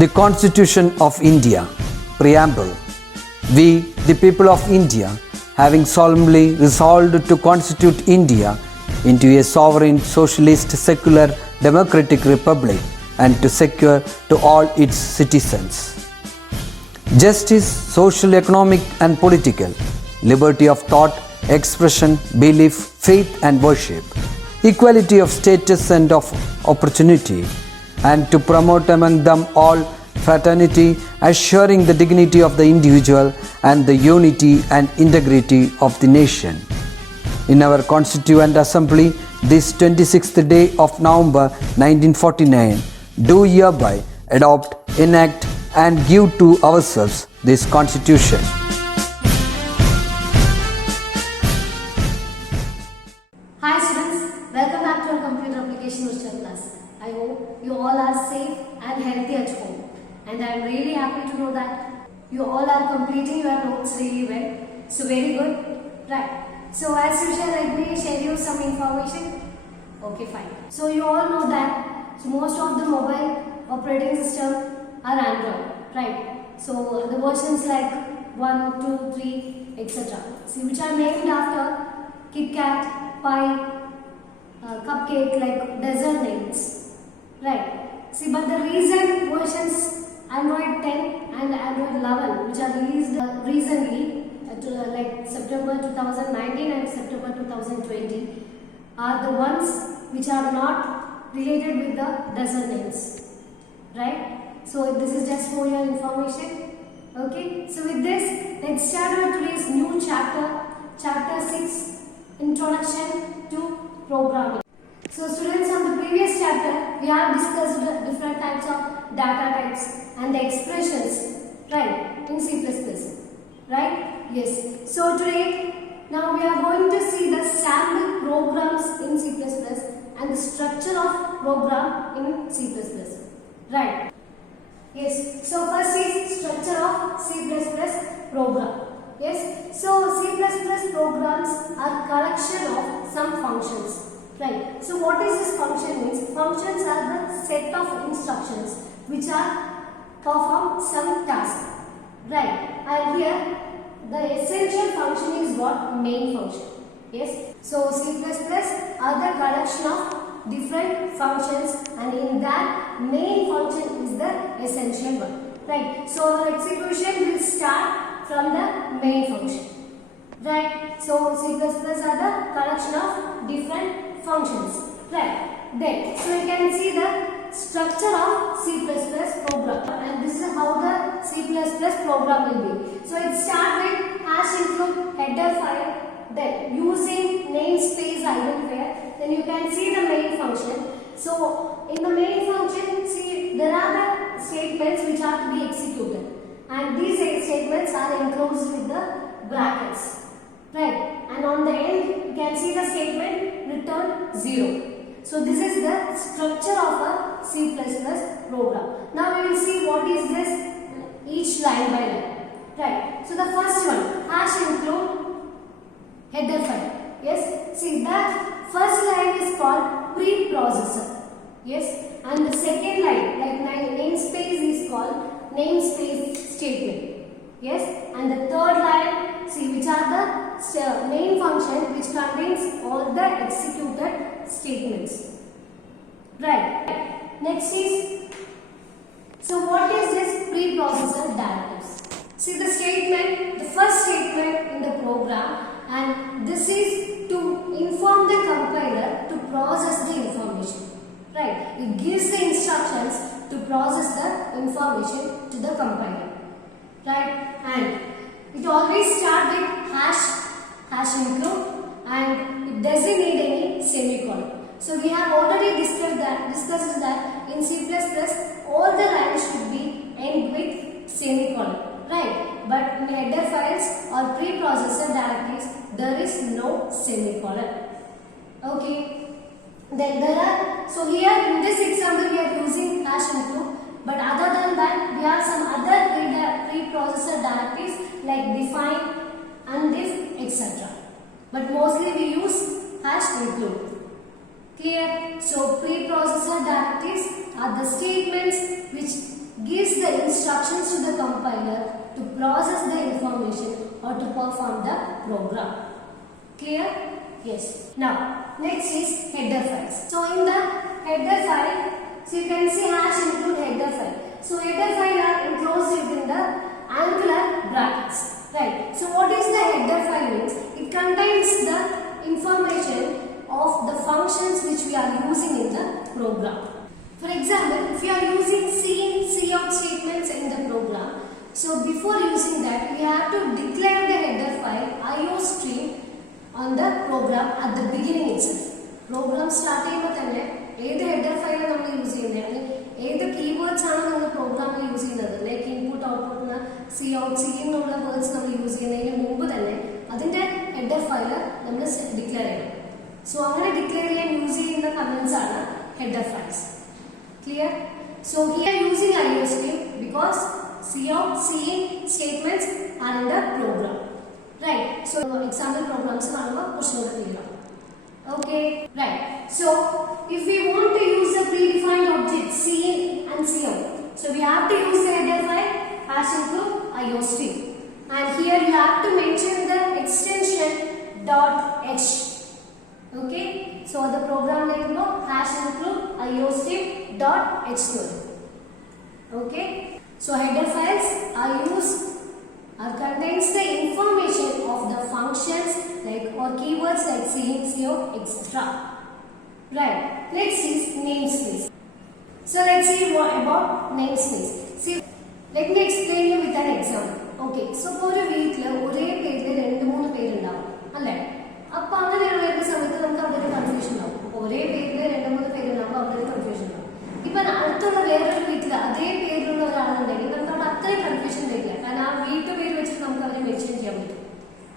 The Constitution of India. Preamble. We, the people of India, having solemnly resolved to constitute India into a sovereign, socialist, secular, democratic republic and to secure to all its citizens justice, social, economic and political, liberty of thought, expression, belief, faith and worship, equality of status and of opportunity, and to promote among them all fraternity, assuring the dignity of the individual and the unity and integrity of the nation. In our Constituent Assembly, this 26th day of November 1949, do hereby adopt, enact and give to ourselves this Constitution. Hi students, welcome back to our computer application virtual class. I hope you all are safe and healthy at home. And I am really happy to know that you all are completing your notes really well. So very good. Right. So as usual, let me share you some information. Okay, fine. So you all know that most of the mobile operating system are Android. Right. So the versions like 1, 2, 3, etc. See, which are named after KitKat, Pi, Cupcake, like desert names. Right. See, but the recent versions Android 10 and Android 11, which are released recently, like September 2019 and September 2020, are the ones which are not related with the desert names. Right? So this is just for your information. Okay? So with this, let's start with today's new chapter, Chapter 6, Introduction to Programming. So students, on the previous chapter, we have discussed different types of data types and the expressions, right, in C++, right? Yes. So today, now we are going to see the sample programs in C++ and the structure of program in C++, right? Yes. So first is structure of C++ program. Yes. So C++ programs are collection of some functions. Right. So what is this function means? Functions are the set of instructions which are perform some task. Right. And here the essential function is what? Main function. Yes. So C++ are the collection of different functions, and in that main function is the essential one. Right. So the execution will start from the main function. Right. So C++ are the collection of different functions. Right. Then, so you can see the structure of C++ program, and this is how the C++ program will be. So it starts with hash include header file, then using namespace identifier, then you can see the main function. So in the main function, see there are the statements which are to be executed, and these statements are enclosed with the brackets. Right, and on the end you can see the statement return 0. So this is the structure of a C++ program. Now we will see what is this each line by line. Right, so the first one, hash include header file. Yes, see that first line is called preprocessor. Yes, and the second line, like namespace, is called namespace statement. Yes, and the third line, see, which are the main function which contains all the executed statements. Right. Next is, so what is this preprocessor directives? See the statement, the first statement in the program, and this is to inform the compiler to process the information. Right. It gives the instructions to process the information to the compiler. Right, and it always starts with hash include, and it doesn't need any semicolon. So we have already discussed that in C++ all the lines should be end with semicolon, right? But in header files or preprocessor directives there is no semicolon. Okay. Then there are, so here in this example we are using hash include. But other than that, we have some other preprocessor directives like define, undef, etc. But mostly we use hash include. Clear? So preprocessor directives are the statements which gives the instructions to the compiler to process the information or to perform the program. Clear? Yes. Now, next is header files. So, in the header file, so you can see hash include header file. So, header file are enclosed within the angular brackets. Right. So, what is the header file means? It contains the information of the functions which we are using in the program. For example, if you are using cout statements in the program, so before using that, we have to declare the header file iostream on the program at the beginning itself. Program start ചെയ്യുമ്പോൾ തന്നെ ഏത് header file നമ്മൾ use ചെയ്യുന്നത് അല്ലെങ്കിൽ ഏത് keywords ആണ് നമ്മൾ പ്രോഗ്രാമിൽ യൂസ് ചെയ്യുന്നത് ലൈക്ക് ഇൻപുട്ട് ഔട്ട്പുട്ട് cout എന്നുള്ള വേർഡ്സ് നമ്മൾ യൂസ് ചെയ്യുന്നതിന് മുമ്പ് തന്നെ അതിന്റെ ഹെഡർ ഫയൽ നമ്മൾ ഡിക്ലെയർ ചെയ്യണം. സോ അങ്ങനെ ഡിക്ലെയർ ചെയ്യാൻ യൂസ് ചെയ്യുന്ന കമന്റ്സ് ആണ് header files. Clear? So here using iostream because cout statements are in the program. Right? So example programs are question clear. Okay, right. So if we want to use the predefined objects cin and cout, so we have to use the header file hash include iostream, and here you have to mention the extension .h. Okay, so the program name no hash include iostream.h. Okay, so header files are used or contains the information of the functions like or keywords like cin, cout, etc. Right. Next is namespace. So let's see what about namespace. See, let me explain you with an example. Okay. So for a week la ഒരേ പേരിൽ രണ്ട് മൂന്ന് പേരുണ്ടാവും അല്ലേ? അപ്പോൾ അങ്ങനെയുള്ള ഒരു സമയത്ത് നമുക്ക് അവിടെ ഒരു കൺഫ്യൂഷൻ ഉണ്ടാവും. ഒരേ പേരിൽ രണ്ട് മൂന്ന് പേരുണ്ടാവുമ്പോൾ അവിടെ ഒരു കൺഫ്യൂഷൻ ഉണ്ടാവും. ഇപ്പം അടുത്തുള്ള വേറൊരു വീട്ടിൽ അതേ പേരിലുള്ള ഒരാളുണ്ടെങ്കിൽ നമുക്ക് അവിടെ അത്രയും കൺഫ്യൂഷൻ വരില്ല. കാരണം ആ വീട്ടുപേര് വെച്ചിട്ട് നമുക്ക് അവരെ മെൻഷൻ ചെയ്യാൻ പറ്റും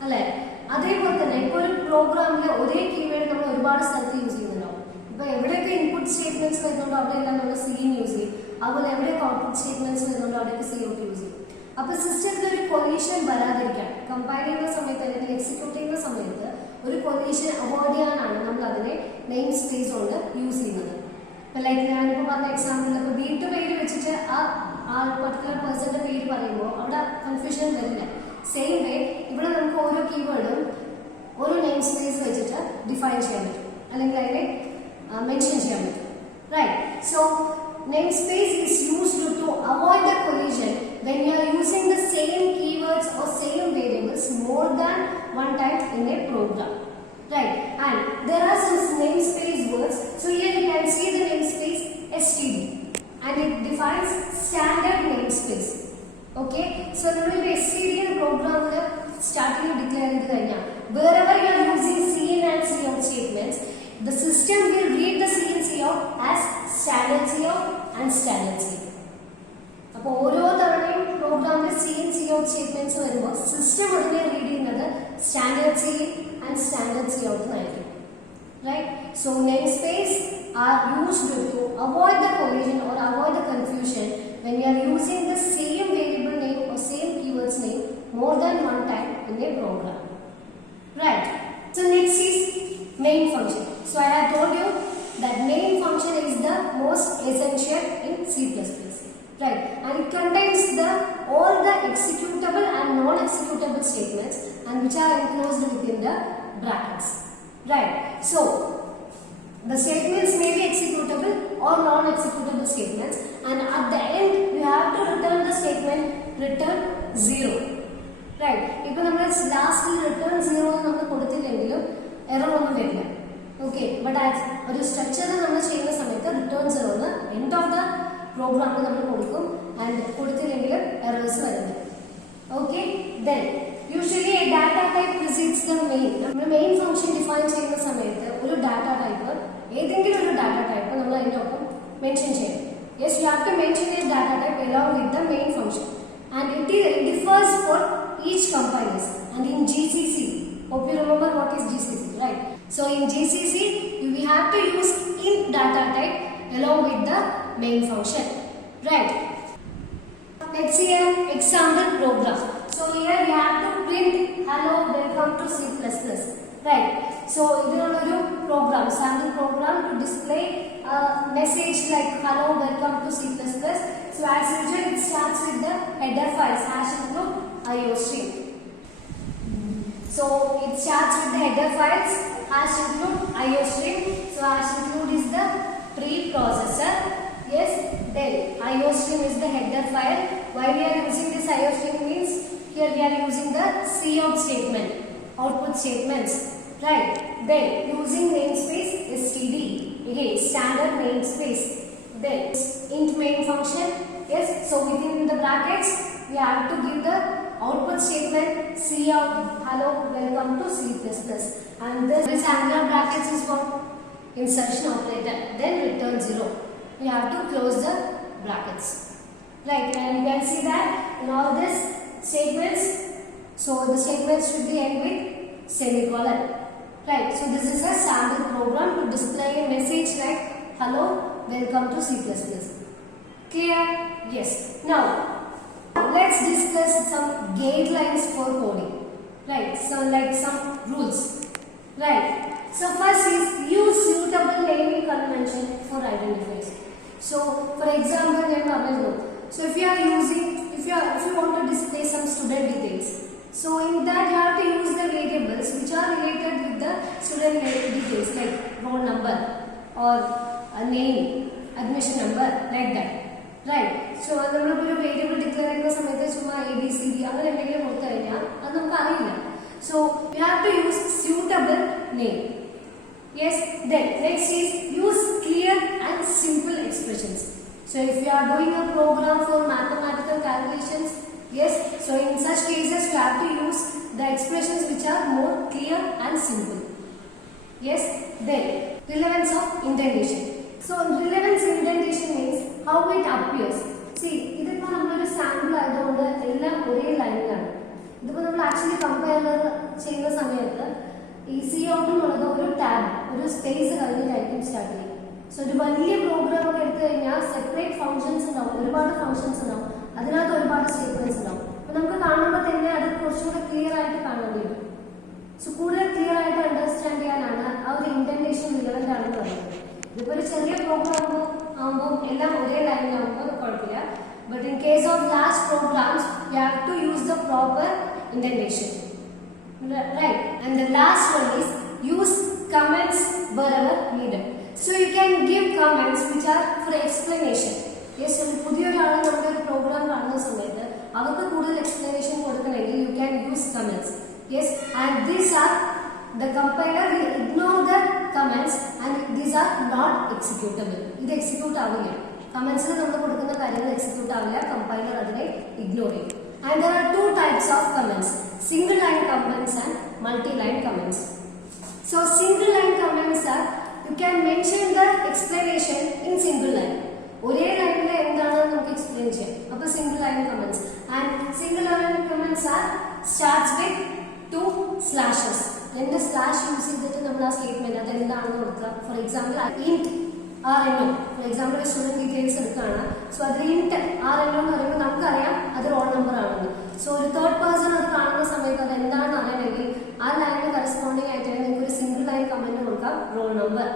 അല്ലേ? അതേപോലെ തന്നെ ഇപ്പോൾ ഒരു പ്രോഗ്രാമിൽ ഒരേ കീവേഡ് നമ്മൾ ഒരുപാട് സ്ഥലത്ത് യൂസ് ചെയ്യുന്നുണ്ടാവും. ഇപ്പൊ എവിടെയൊക്കെ ഇൻപുട്ട് സ്റ്റേറ്റ്മെന്റ്സ് വരുന്നുണ്ടോ അവിടെയെല്ലാം നമ്മൾ cin യൂസ് ചെയ്യും. അതുപോലെ എവിടെയൊക്കെ ഔട്ട്പുട്ട് സ്റ്റേറ്റ്മെന്റ്സ് വരുന്നുണ്ടോ അവിടെയൊക്കെ cout യൂസ് ചെയ്യും. അപ്പൊ സിസ്റ്റത്തിൽ ഒരു കൊളീഷൻ വരാതിരിക്കാൻ കമ്പൈൽ ചെയ്യുന്ന സമയത്ത് അല്ലെങ്കിൽ എക്സിക്യൂട്ട് ചെയ്യുന്ന സമയത്ത് ഒരു കൊളീഷൻ അവോയ്ഡ് ചെയ്യാനാണ് നമ്മൾ അതിനെ നെയിം സ്പേസ് കൊണ്ട് യൂസ് ചെയ്യുന്നത്. ഇപ്പൊ ലൈക്ക് ഞാനിപ്പോൾ പറഞ്ഞ എക്സാമ്പിളിൽ ഇപ്പോൾ വീട്ടുപേര് വെച്ചിട്ട് ആ പർട്ടിക്കുലർ പേഴ്സന്റെ പേര് പറയുമ്പോൾ അവിടെ കൺഫ്യൂഷൻ വരില്ല. സെയിം വേ ഇവിടെ നമുക്ക് ഓരോ കീവേഡും ഓരോ നെയിം സ്പേസ് വെച്ചിട്ട് ഡിഫൈൻ ചെയ്യാൻ പറ്റും അല്ലെങ്കിൽ അതിനെ മെൻഷൻ ചെയ്യാൻ പറ്റും. Right. So namespace is used to avoid the collision when you are using the same keywords or same variables more than one time in a program. Right. And there are some namespace words. So here you can see the namespace std and it defines standard namespace. Okay. So നമ്മൾ std എന്ന പ്രോഗ്രാമിൽ starting declare ചെയ്ത് കഴിഞ്ഞാൽ wherever you are using cin and cout statements, the system will read the cin cout as standard cout and standard cout. അപ്പോൾ ഓരോ തവണയും പ്രോഗ്രാമിൽ cin cout statements വരുമ്പോൾ സിസ്റ്റം അതിനെ റീഡ് ചെയ്യുന്നത് standard cin and standard cout എന്നായിരിക്കും. Right? So namespace are used to avoid the collision or avoid the confusion when you are using the same variable name or same keywords name more than one time in a program. Right? So next is main function. So I have told you that main function is the most essential in C++. Right? And it contains all the executable and non-executable statements and which are enclosed within the brackets. Right? So the statements may be executable or non-executable statements, and at the end you have to return the statement return 0. Right? If we last return 0 നമ്മൾ കൊടുത്തില്ലെങ്കിലും error ഒന്നും വരില്ല. Okay, but as ഒരു structure നമ്മൾ ചെയ്യുന്ന സമയത്ത് return 0 എന്ന് end of the പ്രോഗ്രാമിൽ നമ്മൾ കൊടുക്കും ആൻഡ് കൊടുത്തില്ലെങ്കിൽ എറേഴ്സ് വരുന്നത്. Okay, then usually a data type precedes the main. നമ്മൾ മെയിൻ ഫംഗ്ഷൻ ഡിഫൈൻ ചെയ്യുന്ന സമയത്ത് ഒരു ഡാറ്റ ടൈപ്പ് ഏതെങ്കിലും ഒരു ഡാറ്റ ടൈപ്പ് നമ്മൾ അതിൻ്റെ ഒപ്പം മെൻഷൻ ചെയ്യണം. Yes, you have to mention a data type along with the main function, and it differs for each compilers. And in GCC, hope you remember what is GCC, right? So in GCC, we have to use int data type along with the main function, right? Let's see an example program. So here we have to print hello, welcome to C++, right? So this is a program, sample program to display message like hello, welcome to C++. So as usual, it starts with the header files #include IOStream. So it starts with the header files #include IOStream. So #include is the preprocessor. Yes, then IOStream is the header file. Why we are using this IOStream means here we are using the cout statement, output statements, right? Then using namespace std, again standard namespace. Then int main function. Yes, so within the brackets we have to give the output statement cout hello welcome to C++, and this angular brackets is for insertion operator. Then return 0. We have to close the brackets, right? And you can see that in all these statements, so the statements should be end with semicolon, right? So this is a sample program to display a message like hello welcome to C++. Clear? Yes. Now let's discuss some guidelines for coding, right? So like some rules, right? So first is use suitable naming convention for identifiers. So for example, so if you want to display some student details, so in that you have to use the variables which are related with the student details like roll number or a name, admission number, like that, right? So നമ്മളൊരു variable declare ചെയ്യുന്ന സമയത്ത് ചുമ്മാ ABCD അങ്ങനെ എന്തെങ്കിലും കൊടുത്തു കഴിഞ്ഞാൽ അത് നമുക്ക് അറിയില്ല. So you have to use suitable name. Yes, then next is use clear and simple expressions. So if you are doing a program for mathematical calculations, yes, so in such cases you have to use the expressions which are more clear and simple. Yes, then relevance of indentation. So relevance indentation means how it appears. See, ഇതിപ്പോ നമ്മളൊരു sample ആയതുകൊണ്ട് എല്ലാം ഒരേ ലൈനിലാണ്. ഇതിപ്പോ നമ്മൾ actually compare ചെയ്യുന്ന സമയത്ത് ഈ cout എന്നുള്ളത് ഒരു ടാബ്, ഒരു സ്പേസ് കഴിഞ്ഞിട്ടായിരിക്കും സ്റ്റാർട്ട് ചെയ്യുക. സോ ഒരു വലിയ പ്രോഗ്രാം ഒക്കെ എടുത്തു കഴിഞ്ഞാൽ സെപ്പറേറ്റ് ഫംഗ്ഷൻസ് ഉണ്ടാവും, ഒരുപാട് ഫംഗ്ഷൻസ് ഉണ്ടാവും, അതിനകത്ത് ഒരുപാട് സ്റ്റേറ്റ്മെന്റ്സ് ഉണ്ടാവും. അപ്പൊ നമുക്ക് കാണുമ്പോൾ തന്നെ അത് കുറച്ചുകൂടെ ക്ലിയർ ആയിട്ട് കാണേണ്ടി വരും. സോ കൂടുതൽ ക്ലിയർ ആയിട്ട് അണ്ടർസ്റ്റാൻഡ് ചെയ്യാനാണ് ആ ഒരു ഇൻഡന്റേഷൻ റിലവന്റ് ആണെന്ന് പറയുന്നത്. ഇതിപ്പോ ഒരു ചെറിയ പ്രോഗ്രാം ആകുമ്പോൾ എല്ലാം ഒരേ ലൈനിലാകുമ്പോൾ കുഴപ്പമില്ല. But in case of large programs you have to use the proper indentation. Right, and the last one is use comments wherever needed. So you can give comments which are for explanation. Yes, പുതിയൊരാൾ നമ്മുടെ ഒരു programme കാണുന്ന സമയത്ത് അവർക്ക് കൂടുതൽ explanation കൊടുക്കണമെങ്കിൽ you can use comments. Yes, and these are the compiler will ignore the comments and these are not executable. ഇത് execute ആവില്ല. കമന്റ്സിൽ നമ്മൾ കൊടുക്കുന്ന കാര്യങ്ങൾ എക്സിക്യൂട്ട് ആവില്ല, കമ്പൈലർ അതിനെ ഇഗ്നോർ ചെയ്യും. And there are two types of comments, single line comments and multi-line comments. So single line comments are you can mention the explanation in single line. ഒരേ ലൈനിൽ എന്താണെന്ന് നമുക്ക് എക്സ്പ്ലെയിൻ ചെയ്യാം. അപ്പോൾ single line comments and single line comments are starts with 2 slashes. രണ്ട് slash use ചെയ്തിട്ട് നമ്മൾ ആ സ്റ്റേറ്റ്മെന്റ് അതെന്താണെന്ന് കൊടുക്കുക. For example int RNO, for example ഒരു സ്റ്റുഡന്റ് ഡീറ്റെയിൽസ് എടുക്കുകയാണ്. സോ അതിൽ ഇന്റ് RNO എന്ന് പറയുമ്പോൾ നമുക്കറിയാം അത് റോൾ നമ്പർ ആണെന്ന്. സോ ഒരു തേർഡ് പേഴ്സൺ അത് കാണുന്ന സമയത്ത് അത് എന്താണെന്ന് അറിയണമെങ്കിൽ ആ ലൈനിന് കറസ്പോണ്ടിങ് ആയിട്ട് നിങ്ങൾക്ക് ഒരു സിംഗിൾ ലൈൻ കമന്റ് കൊടുക്കാം, റോൾ നമ്പർ.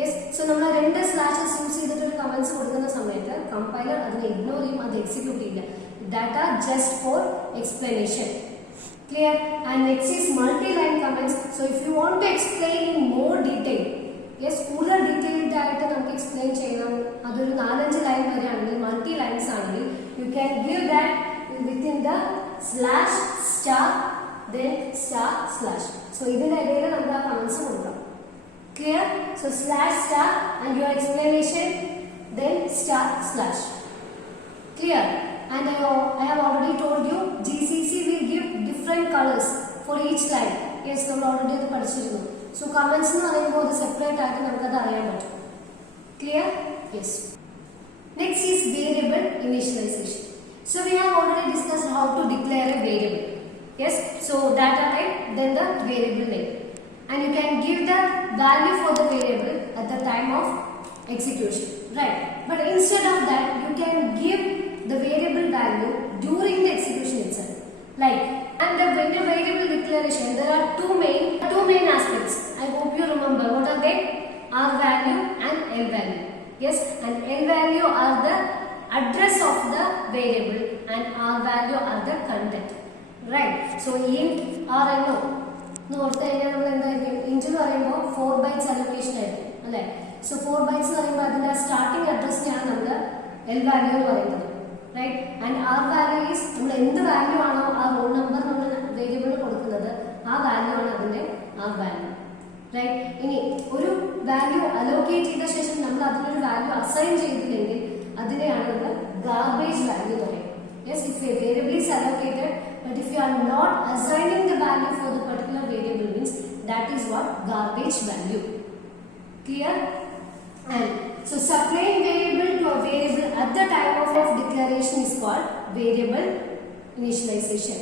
യെസ്, സോ നമ്മൾ രണ്ട് സ്ലാഷസ് യൂസ് ചെയ്തിട്ട് ഒരു കമന്റ്സ് കൊടുക്കുന്ന സമയത്ത് കമ്പൈലർ അതിനെ ഇഗ്നോർ ചെയ്യും, അത് എക്സിക്യൂട്ട് ചെയ്യില്ല. That are just for explanation. Clear? And next is multi-line comments. So if you want to explain in more detail, yes, കൂടുതൽ ഡീറ്റെയിൽഡ് ആയിട്ട് നമുക്ക് എക്സ്പ്ലെയിൻ ചെയ്യണം, അതൊരു 4-5 ലൈൻ വരെയാണെങ്കിൽ മൾട്ടി ലൈൻസ് ആണെങ്കിൽ you can give that within the slash star then star slash. So ഇതിന്റെ ഇടയിൽ നമുക്ക് ആ കമന്റ്സ് കൊടുക്കാം. Clear? So slash star and your explanation then star slash. Clear? And I have already told you GCC will give different colors for each line. Yes, നമ്മൾ already ഇത് പഠിച്ചിരുന്നു. So comments എന്ന് പറയുമ്പോൾ അത് സെപ്പറേറ്റ് ആയിട്ട് നമുക്ക് അത് അറിയാൻ പറ്റും. Clear? Yes. Next is variable initialization. So we have already discussed how to declare a variable. Yes, so data type then the variable name, and you can give the value for the variable at the time of execution, right? But instead of that you can give the variable value during the execution itself, like, and the variable declaration there are two main aspects. I hope you remember what are they? R value and L value. Yes, and L value are the address of the variable and R value are the content. Right. So int R എന്നോ ഓർത്ത് കഴിഞ്ഞാൽ നമ്മൾ എന്തായിരിക്കും int എന്ന് പറയുമ്പോൾ 4 bytes allocation ആയിരിക്കും അല്ലേ. So 4 bytes എന്ന് പറയുമ്പോൾ അതിന്റെ സ്റ്റാർട്ടിംഗ് അഡ്രസ്സിനെയാണ് നമ്മൾ L value എന്ന് പറയുന്നത്. Right. And R value is നമ്മൾ എന്ത് വാല്യൂ ആണോ ആ റോൾ നമ്പർ നമ്മൾ വേരിയബിളിൽ കൊടുക്കുന്നത് ആ വാല്യൂ ആണ് അതിന്റെ R value. റൈറ്റ്. ഇനി ഒരു വാല്യൂ അലോക്കേറ്റ് ചെയ്ത ശേഷം നമ്മൾ അതിനൊരു വാല്യൂ അസൈൻ ചെയ്തില്ലെങ്കിൽ അതിനെയാണ് നമ്മൾ ഗാർബേജ് വാല്യൂ എന്ന് പറയുന്നത്. Yes, if a variable is allocated, but if you are not assigning the value for the particular variable means that is what garbage value. Clear? And so supplying variable to a variable at the time of declaration is called variable initialization.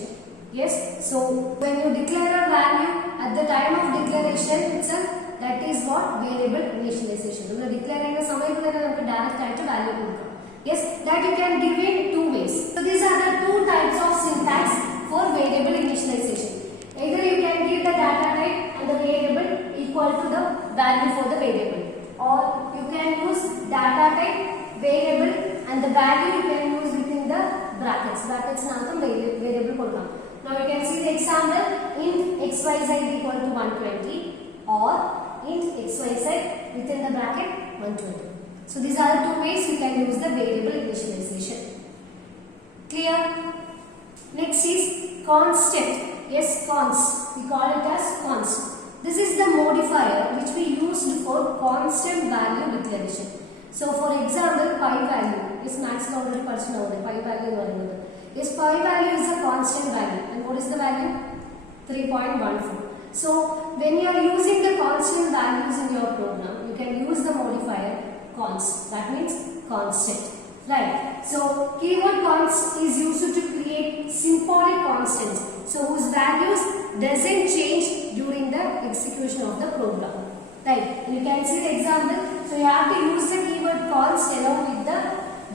Yes, so when you declare a value at the time of declaration itself, that is what variable initialization. നമ്മൾ declare ചെയ്യുന്ന സമയത്ത് തന്നെ നമുക്ക് direct ആയിട്ട് value കൊടുക്കാം. Yes, that you can give in two ways. So these are the two types of syntax for variable initialization. Either you can give the data type and the variable equal to the value for the variable, or you can use data type, variable and the value you can use within the brackets. Brackets natham variable kodukam. Now you can see the example, int xyz equal to 120 or int xyz within the bracket 120. So these are the two ways you can use the variable initialization. Clear? Next is constant. Yes, const. We call it as const. This is the modifier which we used for constant value declaration. So for example, pi value. Yes, maths already പഠിച്ചിട്ടുണ്ടാവും pi value എന്ന് പറയുന്നത്. Yes, pi value is a constant value. And what is the value? 3.14. So when you are using the constant values in your program, you can use the modifier const. That means constant. Right. So keyword const is used to create symbolic constants. So whose values doesn't change during the execution of the program. Right. You can see the example. So you have to use the keyword const along with the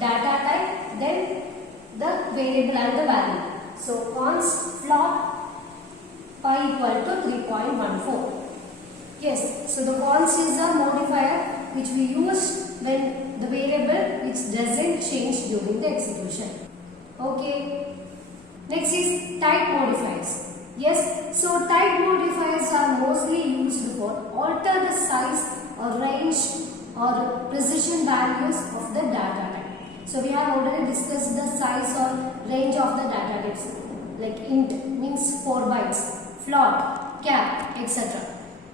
data type, then the variable and the value. So const float pi equal to 3.14. Yes. So the const is a modifier which we use when the variable which doesn't change during the execution. Okay. Next is type modifiers. Yes, so type modifiers are mostly used for alter the size or range or precision values of the data type. So we have already discussed the size or range of the data types, like int means 4 bytes, float, char, etc.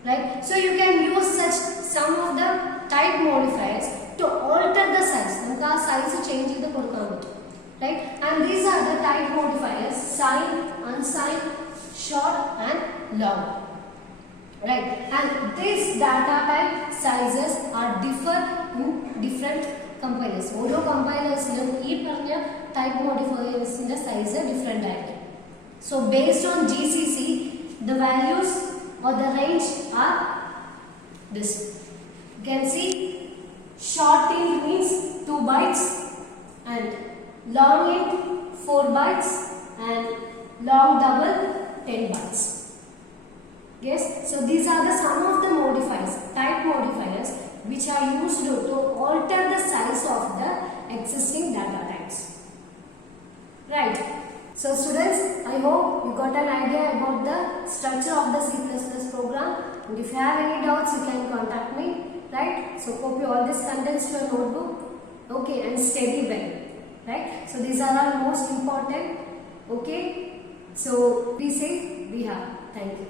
Right? So you can use such some of the type modifiers to alter the size. നമുക്ക് ആ size change ചെയ്ത് കൊടുക്കാൻ പറ്റും. Right? And these are the type modifiers: sign, unsign, short and long. Right? And these data type sizes are differ in different compilers. ഓരോ കമ്പൈലേഴ്സിലും ഈ പറഞ്ഞ type മോഡിഫയേഴ്സിന്റെ size different ആയിരിക്കും. So based on GCC, the values or the range are this. You can see short int means 2 bytes and long int 4 bytes and long double 10 bytes. Yes, so these are the some of the modifiers, type modifiers which are used to alter the size of the existing data types. Right. So students, I hope you got an idea about the structure of the C++ program, and if you have any doubts you can contact me. Right. So copy all this contents to your notebook. Okay, and study well. Right. So these are our most important. Okay. So be safe, be happy. Thank you.